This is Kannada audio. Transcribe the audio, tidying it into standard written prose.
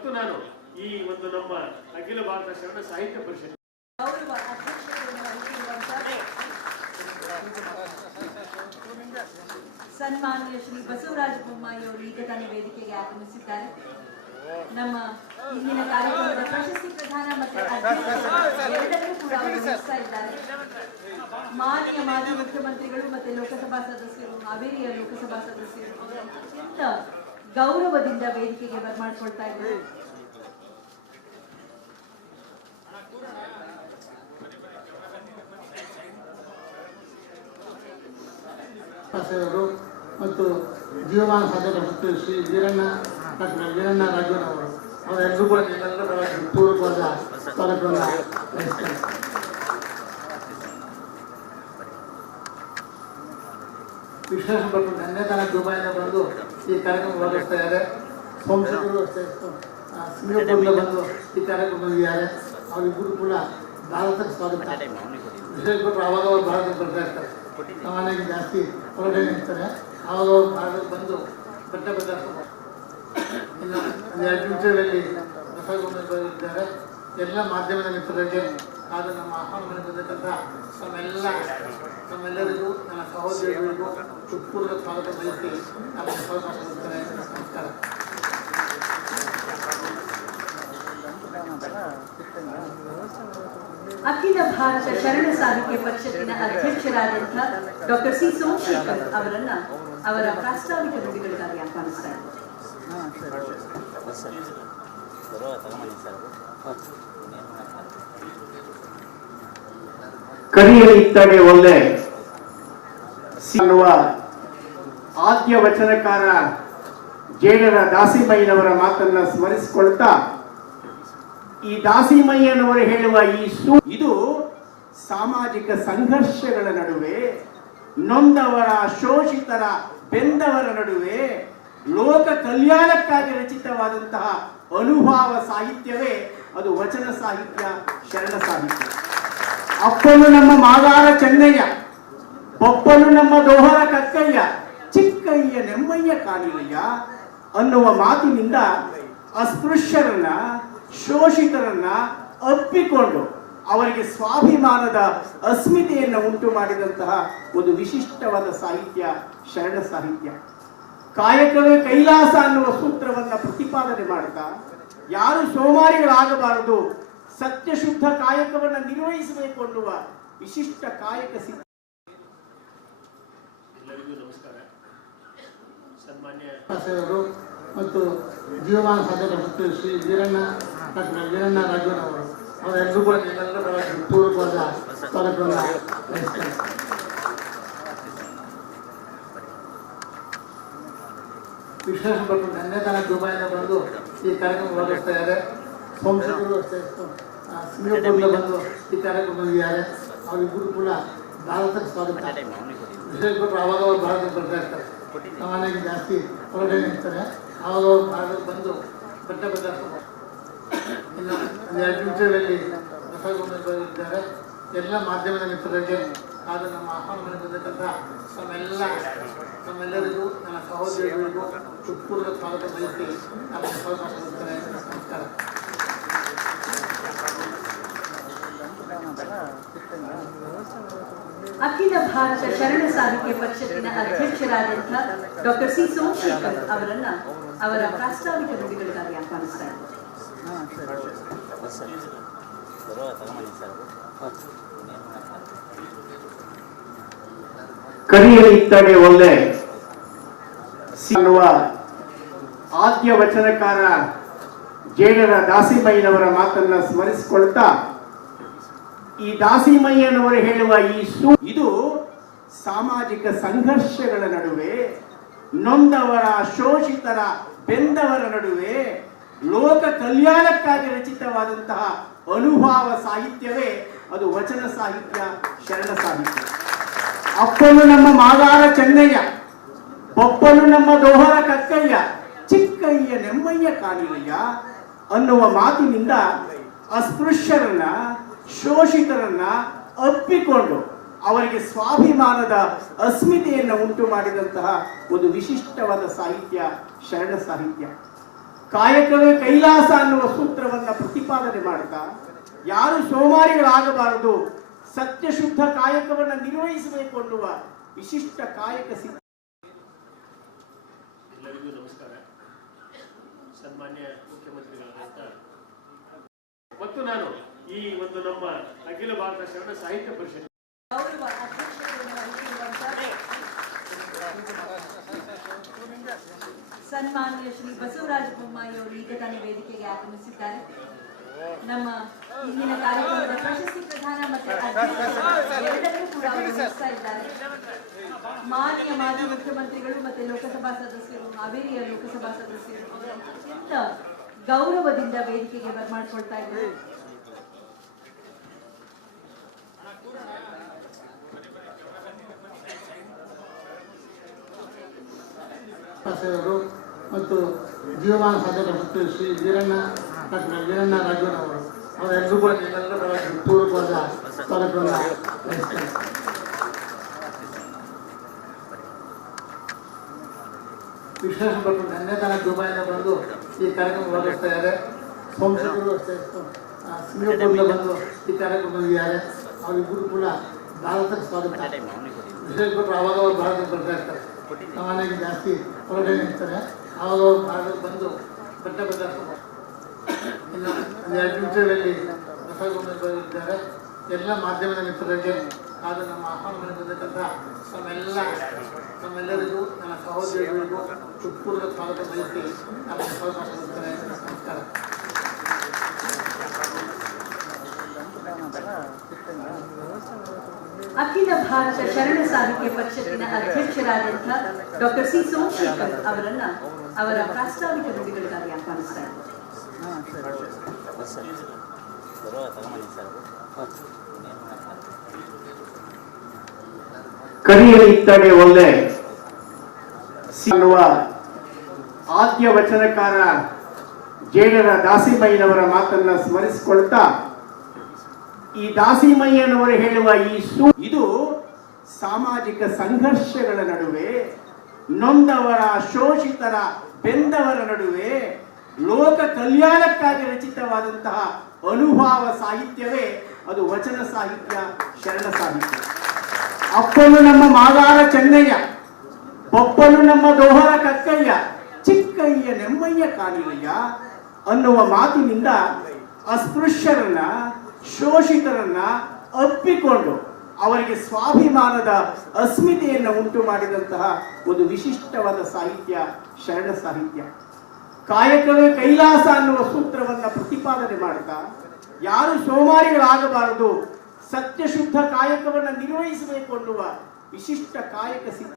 ಮತ್ತು ನಾನು ಈ ಒಂದು ನಮ್ಮ ಅಖಿಲ ಭಾರತ ಶರಣ ಸಾಹಿತ್ಯ ಪರಿಷತ್ ಸನ್ಮಾನ್ಯ ಶ್ರೀ ಬಸವರಾಜ ಬೊಮ್ಮಾಯಿ ಅವರು ಈಗ ತಾನೇ ವೇದಿಕೆಗೆ ಆಗಮಿಸಿದ್ದಾರೆ. ನಮ್ಮ ಇಂದಿನ ಕಾರ್ಯಕ್ರಮದ ಪ್ರಶಸ್ತಿ ಪ್ರದಾನ ಮತ್ತು ಎರಡನ್ನೂ ಕೂಡ ವಹಿಸ್ತಾ ಇದ್ದಾರೆ. ಮಾನ್ಯ ಮಾಜಿ ಮುಖ್ಯಮಂತ್ರಿಗಳು ಮತ್ತು ಲೋಕಸಭಾ ಸದಸ್ಯರು, ಹಾವೇರಿಯ ಲೋಕಸಭಾ ಸದಸ್ಯರು ಅತ್ಯಂತ ಗೌರವದಿಂದ ವೇದಿಕೆಗೆ ಬರ್ಮಾಡ್ಕೊಳ್ತಾ ಇದ್ದಾರೆ. ಮತ್ತು ಜೀವಮಾನ ಸಾಧಕ ಶ್ರೀ ವೀರಣ್ಣ ಡಾಕ್ಟರ್ ವೀರಣ್ಣ ರಾಜನ್ ಅವರು ಅವರೆಲ್ಲರೂ ಕೂಡ ನಿಮ್ಮೆಲ್ಲರ ಪೂರ್ವಕವಾದ ಸ್ವಾಗತವನ್ನು ಬಯಸ್ತಾರೆ. ವಿಶೇಷಪಟ್ಟು ನಿನ್ನೆ ತನಕ ದುಬೈಯಿಂದ ಬಂದು ಈ ಕಾರ್ಯಕ್ರಮ ಭಾಗವಹಿಸ್ತಾ ಇದ್ದಾರೆ. ಸಂಸದರು ಅಷ್ಟೇ ಸಿಂಗಾಪುರ್ನಿಂದ ಬಂದು ಈ ಕಾರ್ಯಕ್ರಮ ಬಂದಿದ್ದಾರೆ. ಅವರಿಬ್ಬರು ಕೂಡ ಭಾರತಕ್ಕೆ ಸ್ವಾಗತ. ವಿಶೇಷಪಟ್ಟು ಆವಾಗ ಅವರು ಭಾರತಕ್ಕೆ ಬರ್ತಾ ಇರ್ತಾರೆ. ಸಾಮಾನ್ಯವಾಗಿ ಜಾಸ್ತಿ ಹೊರಗಡೆ ಇರ್ತಾರೆ. ಆವಾಗ ಅವರು ಭಾರತಕ್ಕೆ ಬಂದು ಬಟ್ಟೆ ಬದಲಾಯಿಸ್ತಾರೆ. ಇನ್ನು 2 ನಿಮಿಷಗಳಲ್ಲಿ ಬಸವಗೊಂಡಿದ್ದಾರೆ. ಎಲ್ಲ ಮಾಧ್ಯಮದ ಮಿತ್ರರಿಗೆ ಆದ ನಮ್ಮ ಆಹ್ವಾನದಲ್ಲಿ ಬಂದಿರ್ತಕ್ಕಂಥ ನಮ್ಮೆಲ್ಲರಿಗೂ ನನ್ನ ಸಹೋದರಿಗಳಿಗೂ ಹೃತ್ಪೂರ್ವಕ ಸ್ವಾಗತ ಬಯಸಿ ನಮ್ಮ ಅವಕಾಶ ಕೊಡ್ತಾರೆ. ನಮಸ್ಕಾರ. ಅಖಿಲ ಭಾರತ ಶರಣ ಸಾಹಿತ್ಯ ಪರಿಷತ್ತಿನ ಅಧ್ಯಕ್ಷರಾದಂಥ ಡಾಕ್ಟರ್ ಸಿ ಸೋಮಶೇಖರ್ ಅವರನ್ನ ಅವರ ಪ್ರಾಸ್ತಾವಿಕ ನುಡಿಗಳಿಗಾಗಿ ಆಹ್ವಾನಿಸ್ತಾರೆ. ಕರಿಯಲಿತ್ತಡೆ ಒಳ್ಳೆ ಅನ್ನುವ ಆದ್ಯ ವಚನಕಾರ ಜೇಡರ ದಾಸಿಮಯ್ಯನವರ ಮಾತನ್ನ ಸ್ಮರಿಸಿಕೊಳ್ತಾ, ಈ ದಾಸಿಮಯ್ಯನವರು ಹೇಳುವ ಇದು ಸಾಮಾಜಿಕ ಸಂಘರ್ಷಗಳ ನಡುವೆ, ನೊಂದವರ ಶೋಷಿತರ ಬೆಂದವರ ನಡುವೆ ಲೋಕ ಕಲ್ಯಾಣಕ್ಕಾಗಿ ರಚಿತವಾದಂತಹ ಅನುಭವ ಸಾಹಿತ್ಯವೇ ಅದು ವಚನ ಸಾಹಿತ್ಯ, ಶರಣ ಸಾಹಿತ್ಯ. ಅಪ್ಪನು ನಮ್ಮ ಮಾದಾರ ಚೆನ್ನಯ್ಯ, ಬೊಪ್ಪನು ನಮ್ಮ ದೋಹರ ಕಕ್ಕಯ್ಯ, ಚಿಕ್ಕಯ್ಯ ನೆಮ್ಮಯ್ಯ ಕಾಣಿಲಯ್ಯ ಅನ್ನುವ ಮಾತಿನಿಂದ ಅಸ್ಪೃಶ್ಯರನ್ನ, ಶೋಷಿತರನ್ನ ಅಪ್ಪಿಕೊಂಡು ಅವರಿಗೆ ಸ್ವಾಭಿಮಾನದ ಅಸ್ಮಿತೆಯನ್ನು ಉಂಟು ಮಾಡಿದಂತಹ ಒಂದು ವಿಶಿಷ್ಟವಾದ ಸಾಹಿತ್ಯ ಶರಣ ಸಾಹಿತ್ಯ. ಕಾಯಕವೇ ಕೈಲಾಸ ಅನ್ನುವ ಸೂತ್ರವನ್ನ ಪ್ರತಿಪಾದನೆ ಮಾಡ್ತಾ, ಯಾರು ಸೋಮಾರಿಗಳಾಗಬಾರದು, ಸತ್ಯಶುದ್ಧ ಕಾಯಕವನ್ನು ನಿರ್ವಹಿಸಬೇಕು ಅನ್ನುವ ವಿಶಿಷ್ಟ ಕಾಯಕ ಸಿದ್ಧ. ಎಲ್ಲರಿಗೂ ನಮಸ್ಕಾರ. ಸನ್ಮಾನ್ಯ ಮತ್ತು ಜೀವಮಾನ ಸಾಧಕ ಶ್ರೀ ವೀರಣ್ಣ ಡಾಕ್ಟರ್ ವೀರಣ್ಣ ರಾಜನ್ ಅವರು ಅವರೆಲ್ಲರೂ ಕೂಡ ನಿಮ್ಮೆಲ್ಲರ ಪೂರ್ವಕವಾದ ಸ್ವಾಗತವನ್ನು ಬಯಸ್ತಾರೆ. ವಿಶೇಷಪಟ್ಟು ನಿನ್ನೆ ತನಕ ದುಬೈಯಿಂದ ಬಂದು ಈ ಕಾರ್ಯಕ್ರಮ ಭಾಗವಹಿಸ್ತಾ ಇದ್ದಾರೆ. ಸಂಸದರು ಅಷ್ಟೇ ಸಿಂಗಾಪುರ್ನಿಂದ ಬಂದು ಈ ಕಾರ್ಯಕ್ರಮ ಬಂದಿದ್ದಾರೆ. ಅವರಿಬ್ಬರು ಕೂಡ ಭಾರತಕ್ಕೆ ಸ್ವಾಗತ. ವಿಶೇಷಪಟ್ಟು ಆವಾಗ ಅವರು ಭಾರತಕ್ಕೆ ಬರ್ತಾ ಇರ್ತಾರೆ. ಸಾಮಾನ್ಯವಾಗಿ ಜಾಸ್ತಿ ಹೊರಗಡೆ ಇರ್ತಾರೆ. ಆವಾಗ ಅವರು ಭಾರತಕ್ಕೆ ಬಂದು ಬಟ್ಟೆ ಬದಲಾಯಿಸ್ತಾರೆ. ಇನ್ನು 2 ನಿಮಿಷಗಳಲ್ಲಿ ಬಸವಗೊಂಡಿದ್ದಾರೆ. ಎಲ್ಲ ಮಾಧ್ಯಮದ ಮಿತ್ರರಿಗೆ ಆದ ನಮ್ಮ ಆಹ್ವಾನದಲ್ಲಿ ಬಂದಿರ್ತಕ್ಕಂಥ ನಮ್ಮೆಲ್ಲರಿಗೂ ನನ್ನ ಸಹೋದರಿಗಳಿಗೂ ಹೃತ್ಪೂರ್ವಕ ಸ್ವಾಗತ ಬಯಸಿ ನಮ್ಮ ಅವಕಾಶ ಕೊಡ್ತಾರೆ. ನಮಸ್ಕಾರ. ಅಖಿಲ ಭಾರತ ಶರಣ ಸಾಹಿತ್ಯ ಪರಿಷತ್ತಿನ ಅಧ್ಯಕ್ಷರಾದಂಥ ಡಾಕ್ಟರ್ ಸಿ ಸೋಮಶೇಖರ್ ಅವರನ್ನ ಅವರ ಪ್ರಾಸ್ತಾವಿಕ ನುಡಿಗಳಿಗಾಗಿ ಆಹ್ವಾನಿಸ್ತಾರೆ. ಕರಿಯಲಿತ್ತಡೆ ಒಳ್ಳೆ ಅನ್ನುವ ಆದ್ಯ ವಚನಕಾರ ಜೇಡರ ದಾಸಿಮಯ್ಯನವರ ಮಾತನ್ನ ಸ್ಮರಿಸಿಕೊಳ್ತಾ, ಈ ದಾಸಿಮಯ್ಯನವರು ಹೇಳುವ ಇದು ಸಾಮಾಜಿಕ ಸಂಘರ್ಷಗಳ ನಡುವೆ, ನೊಂದವರ ಶೋಷಿತರ ಬೆಂದವರ ನಡುವೆ ಲೋಕ ಕಲ್ಯಾಣಕ್ಕಾಗಿ ರಚಿತವಾದಂತಹ ಅನುಭವ ಸಾಹಿತ್ಯವೇ ಅದು ವಚನ ಸಾಹಿತ್ಯ, ಶರಣ ಸಾಹಿತ್ಯ. ಅಪ್ಪನು ನಮ್ಮ ಮಾದಾರ ಚೆನ್ನಯ್ಯ, ಬೊಪ್ಪನು ನಮ್ಮ ದೋಹರ ಕಕ್ಕಯ್ಯ, ಚಿಕ್ಕಯ್ಯ ನೆಮ್ಮಯ್ಯ ಕಾಣಿಲಯ್ಯ ಅನ್ನುವ ಮಾತಿನಿಂದ ಅಸ್ಪೃಶ್ಯರನ್ನ, ಶೋಷಿತರನ್ನ ಅಪ್ಪಿಕೊಂಡು ಅವರಿಗೆ ಸ್ವಾಭಿಮಾನದ ಅಸ್ಮಿತೆಯನ್ನು ಉಂಟು ಮಾಡಿದಂತಹ ಒಂದು ವಿಶಿಷ್ಟವಾದ ಸಾಹಿತ್ಯ ಶರಣ ಸಾಹಿತ್ಯ. ಕಾಯಕವೇ ಕೈಲಾಸ ಅನ್ನುವ ಸೂತ್ರವನ್ನ ಪ್ರತಿಪಾದನೆ ಮಾಡ್ತಾ ಯಾರು ಸೋಮಾರಿಗಳಾಗಬಾರದು, ಸತ್ಯಶುದ್ಧ ಕಾಯಕವನ್ನ ನಿರ್ವಹಿಸಬೇಕು ಅನ್ನುವ ವಿಶಿಷ್ಟ ಕಾಯಕ ಸಿದ್ಧ. ಎಲ್ಲರಿಗೂ ನಮಸ್ಕಾರ. ಸನ್ಮಾನ್ಯ ಮುಖ್ಯಮಂತ್ರಿಗಳಾದಂತ ಮತ್ತು ನಾನು ಈ ಒಂದು ನಮ್ಮ ಅಖಿಲ ಭಾರತ ಶರಣ ಸಾಹಿತ್ಯ ಪರಿಷತ್ ಗೌರವ ಅಧ್ಯಕ್ಷತೆಯನ್ನು ವಹಿಸಿರುವಂತಹ ಸನ್ಮಾನ್ಯ ಶ್ರೀ ಬಸವರಾಜ ಬೊಮ್ಮಾಯಿ ಅವರು ಈಗ ತಾನೇ ವೇದಿಕೆಗೆ ಆಗಮಿಸಿದ್ದಾರೆ. ನಮ್ಮ ಇಂದಿನ ಕಾರ್ಯಕ್ರಮದ ಪ್ರಶಸ್ತಿ ಪ್ರದಾನ ಮತ್ತು ಅಧ್ಯಕ್ಷತೆ ಎರಡನ್ನೂ ಕೂಡ ಅವರು ವಹಿಸ್ತಾ ಇದ್ದಾರೆ. ಮಾನ್ಯ ಮಾಜಿ ಮುಖ್ಯಮಂತ್ರಿಗಳು ಮತ್ತು ಲೋಕಸಭಾ ಸದಸ್ಯರು, ಹಾವೇರಿಯ ಲೋಕಸಭಾ ಸದಸ್ಯರು ಅತ್ಯಂತ ಗೌರವದಿಂದ ವೇದಿಕೆಗೆ ಬರ್ಮಾಡ್ಕೊಳ್ತಾ ಇದ್ದಾರೆ. ಸೇವರು ಮತ್ತು ಜೀವಮಾನ ಸಾಧಕ ಮತ್ತು ಶ್ರೀ ವೀರಣ್ಣ ಡಾಕ್ಟರ್ ವೀರಣ್ಣ ರಾಜೂರವರು ಅವರೆಲ್ಲರೂ ಕೂಡ ನಿಮ್ಮೆಲ್ಲರ ಪೂರ್ವಕವಾದ ಸ್ವಾಗತವನ್ನು ವಹಿಸ್ತಾರೆ. ವಿಶ್ವೇಶ್ವರಪ್ಪರು ನಿನ್ನೆ ತನಕ ದುಬೈಯಿಂದ ಬಂದು ಈ ಕಾರ್ಯಕ್ರಮ ಭಾಗವಹಿಸ್ತಾ ಇದ್ದಾರೆ. ಸೋಮಶೇಖರು ಅಷ್ಟೇ ಸಿಂಗಾಪುರ್ನಿಂದ ಬಂದು ಈ ಕಾರ್ಯಕ್ರಮ ಬಂದಿದ್ದಾರೆ. ಅವರಿಬ್ಬರು ಕೂಡ ಭಾರತಕ್ಕೆ ಸ್ವಾಗತ. ವಿಶ್ವೇಶ್ವರಪ್ಪರು ಆವಾಗ ಅವರು ಭಾರತಕ್ಕೆ ಬರ್ತಾ ಇರ್ತಾರೆ. ಸಾಮಾನ್ಯವಾಗಿ ಜಾಸ್ತಿ ಹೊರಗಡೆ ನಿಲ್ತಾರೆ. ಆವಾಗ ಅವರು ಭಾರತಕ್ಕೆ ಬಂದು ಬೆಟ್ಟ ಇನ್ನು ಒಂದು 2 ನಿಮಿಷಗಳಲ್ಲಿ ಬಸವಗೊಂಡಿದ್ದಾರೆ. ಎಲ್ಲ ಮಾಧ್ಯಮದ ಮಿತ್ರರಿಗೆ ಹಾಗೂ ನಮ್ಮ ಆಹ್ವಾನ ಬಂದಿರ್ತಕ್ಕಂಥ ನಮ್ಮೆಲ್ಲರಿಗೂ ನನ್ನ ಸಹೋದರಿಗಳಿಗೂ ಹೃತ್ಪೂರ್ವಕ ಸ್ವಾಗತ ಬಯಸಿ ನಮ್ಮ ಅವಕಾಶ ಕೊಡ್ತಾರೆ. ನಮಸ್ಕಾರ. ಅಖಿಲ ಭಾರತ ಶರಣ ಸಾಹಿತ್ಯ ಪರಿಷತ್ತಿನ ಅಧ್ಯಕ್ಷರಾದಂತಹ ಡಾಕ್ಟರ್ ಸಿ ಸೋಮಶೇಖರ್ ಅವರನ್ನ ಅವರ ಪ್ರಾಸ್ತಾವಿಕ ನುಡಿಗಳಿಗಾಗಿ ಆಹ್ವಾನಿಸ್ತಾ ಇದ್ದಾರೆ. ಕರಿಯಲಿತ್ತಡೆ ಒಳ್ಳೆ ಅನ್ನುವ ಆದ್ಯ ವಚನಕಾರ ಜೇಡರ ದಾಸಿಮಯ್ಯನವರ ಮಾತನ್ನ ಸ್ಮರಿಸಿಕೊಳ್ತಾ, ಈ ದಾಸಿಮಯ್ಯನವರು ಹೇಳುವ ಇದು ಸಾಮಾಜಿಕ ಸಂಘರ್ಷಗಳ ನಡುವೆ, ನೊಂದವರ ಶೋಷಿತರ ಬೆಂದವರ ನಡುವೆ ಲೋಕ ಕಲ್ಯಾಣಕ್ಕಾಗಿ ರಚಿತವಾದಂತಹ ಅನುಭವ ಸಾಹಿತ್ಯವೇ ಅದು ವಚನ ಸಾಹಿತ್ಯ, ಶರಣ ಸಾಹಿತ್ಯ. ಅಪ್ಪನು ನಮ್ಮ ಮಾದಾರ ಚೆನ್ನಯ್ಯ, ಪಪ್ಪನು ನಮ್ಮ ದೋಹರ ಕಕ್ಕಯ್ಯ, ಚಿಕ್ಕಯ್ಯ ನೆಮ್ಮಯ್ಯ ಕಾಣಿರಯ್ಯ ಅನ್ನುವ ಮಾತಿನಿಂದ ಅಸ್ಪೃಶ್ಯರನ್ನ, ಶೋಷಿತರನ್ನ ಅಪ್ಪಿಕೊಂಡು ಅವರಿಗೆ ಸ್ವಾಭಿಮಾನದ ಅಸ್ಮಿತೆಯನ್ನು ಉಂಟು ಮಾಡಿದಂತಹ ಒಂದು ವಿಶಿಷ್ಟವಾದ ಸಾಹಿತ್ಯ ಶರಣ ಸಾಹಿತ್ಯ. ಕಾಯಕವೇ ಕೈಲಾಸ ಅನ್ನುವ ಸೂತ್ರವನ್ನ ಪ್ರತಿಪಾದನೆ ಮಾಡ್ತಾ ಯಾರು ಸೋಮಾರಿಗಳಾಗಬಾರದು, ಸತ್ಯಶುದ್ಧ ಕಾಯಕವನ್ನ ನಿರ್ವಹಿಸಬೇಕು ಅನ್ನುವ ವಿಶಿಷ್ಟ ಕಾಯಕ ಸಿದ್ಧ.